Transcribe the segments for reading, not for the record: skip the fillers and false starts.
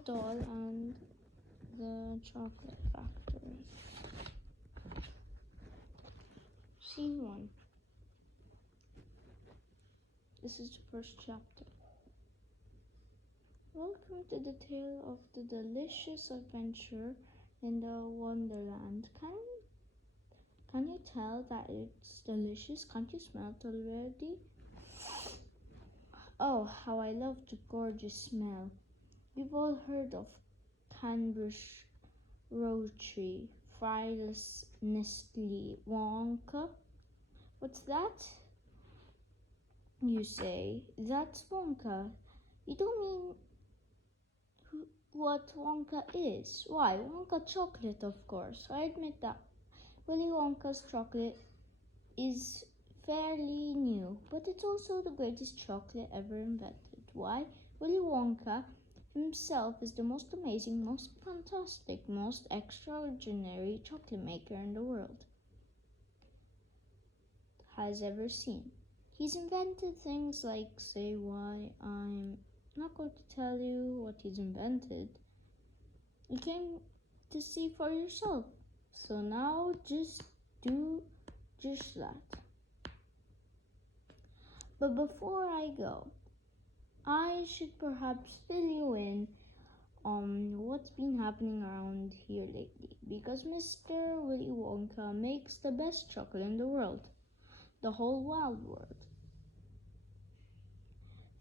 Roald Dahl and the Chocolate Factory. Scene 1. This is the first chapter. Welcome to the tale of the delicious adventure in the Wonderland. Can you tell that it's delicious? Can't you smell it already? Oh, how I love the gorgeous smell. You've all heard of Cambridge Rotary, Fry's Nestle, Wonka. What's that? You say, that's Wonka. You don't mean what Wonka is. Why, Wonka chocolate, of course. I admit that Willy Wonka's chocolate is fairly new, but it's also the greatest chocolate ever invented. Why? Willy Wonka himself is the most amazing, most fantastic, most extraordinary chocolate maker in the world has ever seen. He's invented things like, say why, I'm not going to tell you what he's invented. You came to see for yourself. So now just do just that. But before I go, I should perhaps fill you in on what's been happening around here lately, because Mr. Willy Wonka makes the best chocolate in the world, the whole wide world.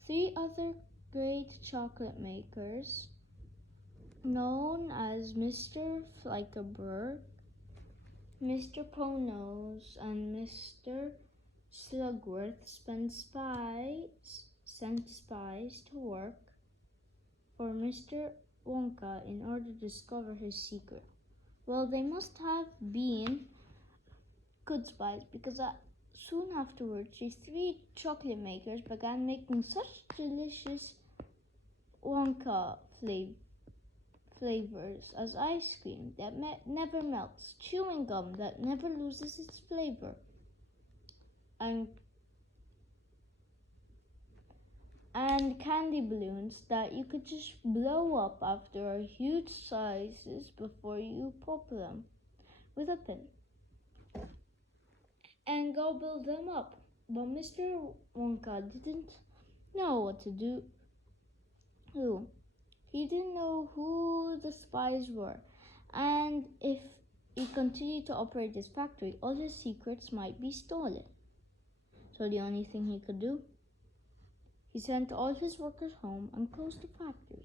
3 other great chocolate makers, known as Mr. Flickerberg, Mr. Pownose, and Mr. Slugworth, sent spies to work for Mr. Wonka in order to discover his secret. Well, they must have been good spies, because soon afterwards, these 3 chocolate makers began making such delicious Wonka flavors as ice cream that never melts, chewing gum that never loses its flavor, and candy balloons that you could just blow up after huge sizes before you pop them with a pin and gobble them up. But Mr. Wonka didn't know what to do. He didn't know who the spies were, and if he continued to operate his factory, all his secrets might be stolen. So the only thing he could do, he sent all his workers home and closed the factory.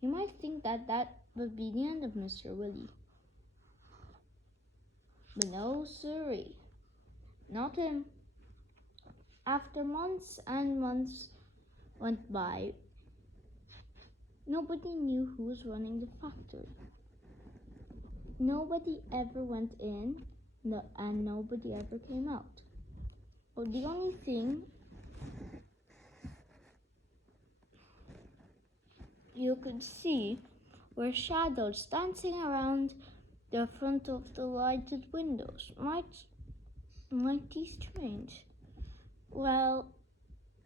You might think that would be the end of Mr. Willy. But no, sirree. Not him. After months and months went by, nobody knew who was running the factory. Nobody ever went in, and nobody ever came out. Well, the only thing you could see were shadows dancing around the front of the lighted windows. Mighty strange. Well,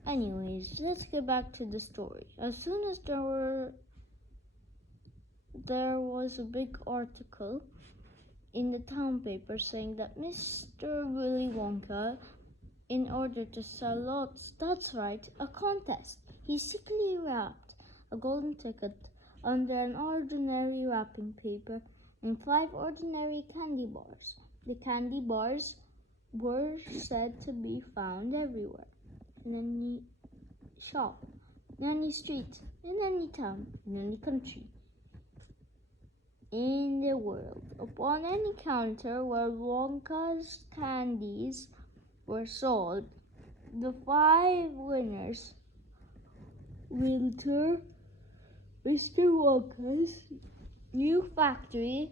anyways, let's get back to the story. As soon as there was a big article in the town paper saying that Mr. Willy Wonka, in order to sell lots, that's right, a contest, he secretly wrapped a golden ticket under an ordinary wrapping paper and 5 ordinary candy bars. The candy bars were said to be found everywhere, in any shop, in any street, in any town, in any country, in the world. Upon any counter where Wonka's candies were sold, the 5 winners will enter Mr. Wonka's new factory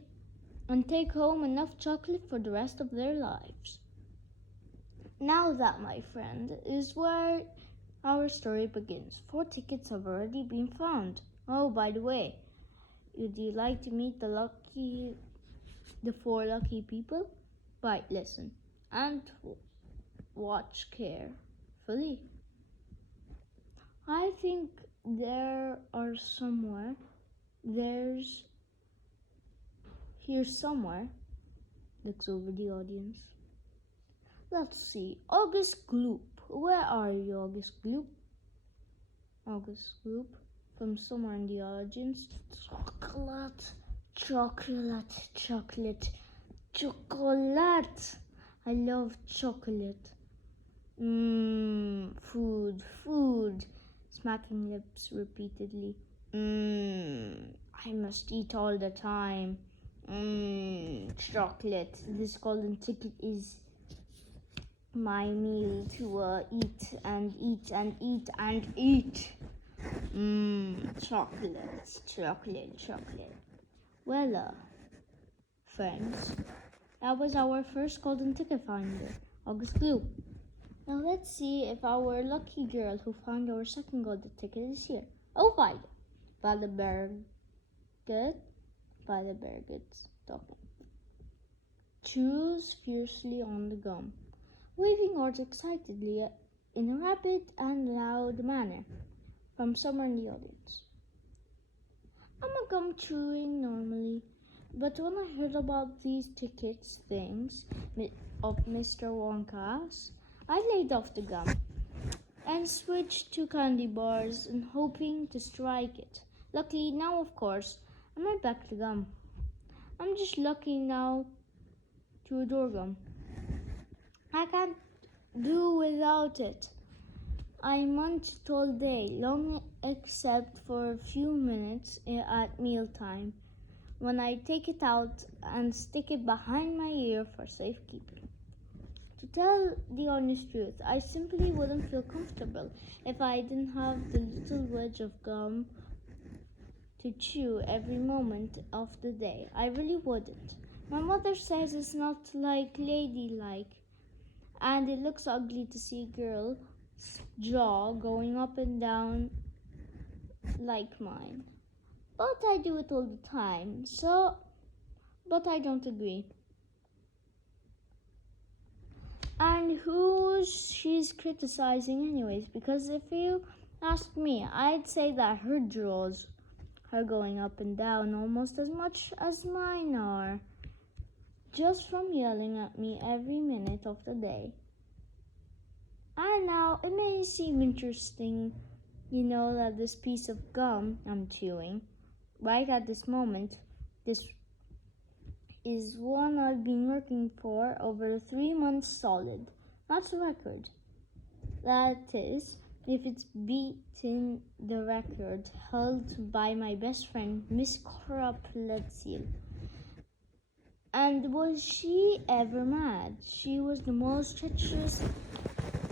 and take home enough chocolate for the rest of their lives. Now that, my friend, is where our story begins. 4 tickets have already been found. Oh, by the way, would you like to meet the 4 lucky people? Right, listen, and watch carefully. I think there are somewhere There's here somewhere. Looks over the audience. Let's see. August Gloop. Where are you, August Gloop? August Gloop. From somewhere in the audience. Chocolate. Chocolate. Chocolate. Chocolate. I love chocolate. Food. Food. Smacking lips repeatedly. I must eat all the time. Chocolate. This golden ticket is my meal to eat and eat and eat and eat. Chocolate, chocolate, chocolate. Well, friends, that was our first golden ticket finder, August Gloop. Now let's see if our lucky girl who found our second golden ticket is here. Oh, Violet Berget's talking. Chews fiercely on the gum, waving words excitedly in a rapid and loud manner from somewhere in the audience. I'm a gum chewing normally, but when I heard about these tickets things of Mr. Wonka's, I laid off the gum and switched to candy bars and hoping to strike it. Luckily now, of course, I'm right back to gum. I'm just lucky now to adore gum. I can't do without it. I munch it all day long except for a few minutes at mealtime when I take it out and stick it behind my ear for safekeeping. To tell the honest truth, I simply wouldn't feel comfortable if I didn't have the little wedge of gum to chew every moment of the day. I really wouldn't. My mother says it's not ladylike, and it looks ugly to see a girl's jaw going up and down like mine. But I do it all the time, but I don't agree. And who she's criticizing anyways, because if you ask me, I'd say that her jaws are going up and down almost as much as mine are, just from yelling at me every minute of the day. And now it may seem interesting, that this piece of gum I'm chewing right at this moment, this is one I've been working for over 3 months solid. That's a record. That is, if it's beaten the record held by my best friend, Miss Krapletsil. And was she ever mad? She was the most treacherous,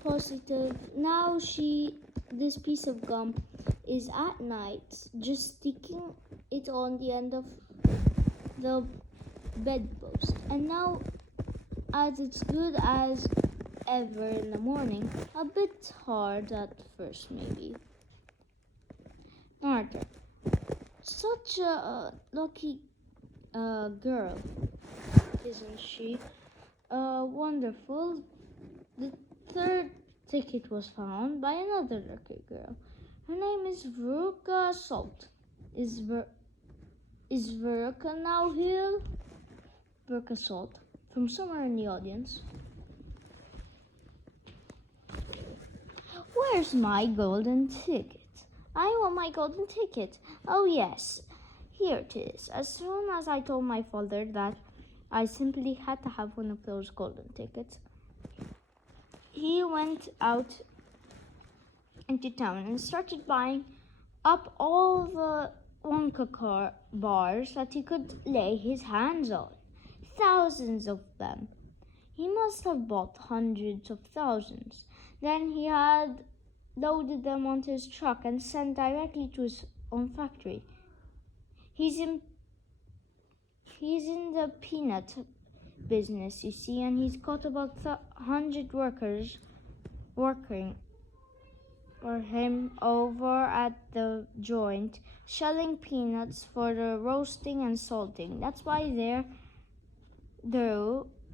positive. Now this piece of gum is at night, just sticking it on the end of the bedpost. And now, as it's good as ever in the morning, a bit hard at first maybe. Martha, such a lucky girl, isn't she? Wonderful. The third ticket was found by another lucky girl. Her name is Veruca Salt. Is Veruca now here? Veruca Salt, from somewhere in the audience. Where's my golden ticket? I want my golden ticket. Oh yes, here it is. As soon as I told my father that I simply had to have one of those golden tickets, he went out into town and started buying up all the Wonka bars that he could lay his hands on. Thousands of them. He must have bought hundreds of thousands. Then he had loaded them onto his truck and sent directly to his own factory. He's in the peanut business, you see, and he's got about 100 workers working for him over at the joint, shelling peanuts for the roasting and salting. That's why they're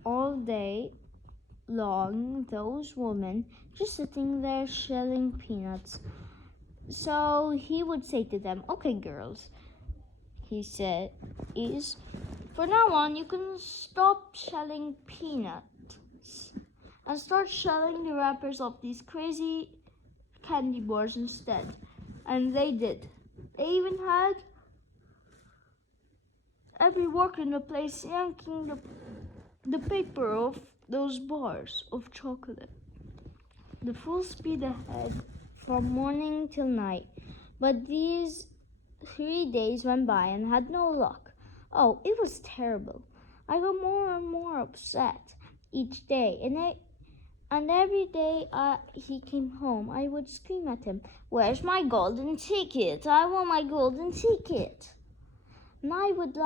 all day long, those women just sitting there shelling peanuts. So he would say to them, "Okay, girls, he said, is for now on you can stop shelling peanuts and start shelling the wrappers of these crazy candy bars instead. And they did. They even had every worker in the place yanking the paper off those bars of chocolate. The full speed ahead from morning till night. But these 3 days went by and had no luck. Oh, it was terrible. I got more and more upset each day, and every day he came home, I would scream at him, "Where's my golden ticket? I want my golden ticket!" And I would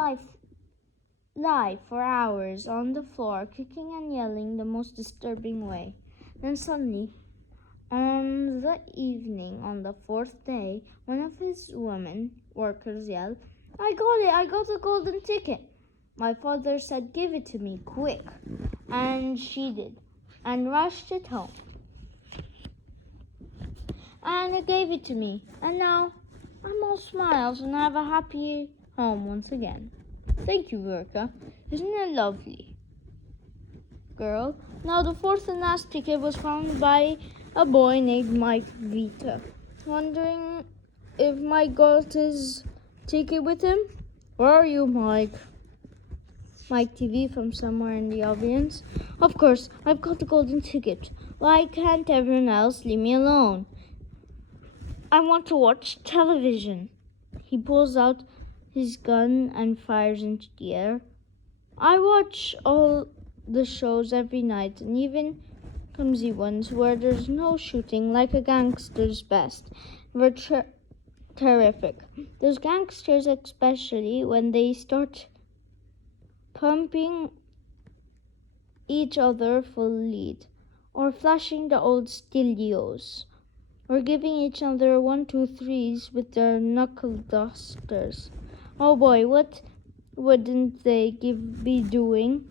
lie for hours on the floor, kicking and yelling the most disturbing way. Then suddenly, on the evening on the 4th day, one of his women workers yelled, I got the golden ticket." My father said, "Give it to me, quick." And she did, and rushed it home. And he gave it to me, and now I'm all smiles and I have a happy home once again. Thank you, Verka. Isn't it lovely? Girl. Now the 4th and last ticket was found by a boy named Mike Vita. Wondering if Mike got his ticket with him? Where are you, Mike? Mike TV from somewhere in the audience. Of course, I've got the golden ticket. Why can't everyone else leave me alone? I want to watch television. He pulls out his gun and fires into the air. I watch all the shows every night, and even clumsy ones where there's no shooting, like A Gangster's Best. They're terrific. Those gangsters, especially when they start pumping each other full lead, or flashing the old stilios, or giving each other 1-2-3s with their knuckle dusters. Oh boy, what wouldn't they be doing?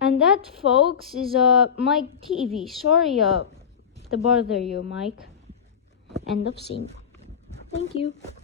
And that, folks, is Mike TV. Sorry to bother you, Mike. End of scene. Thank you.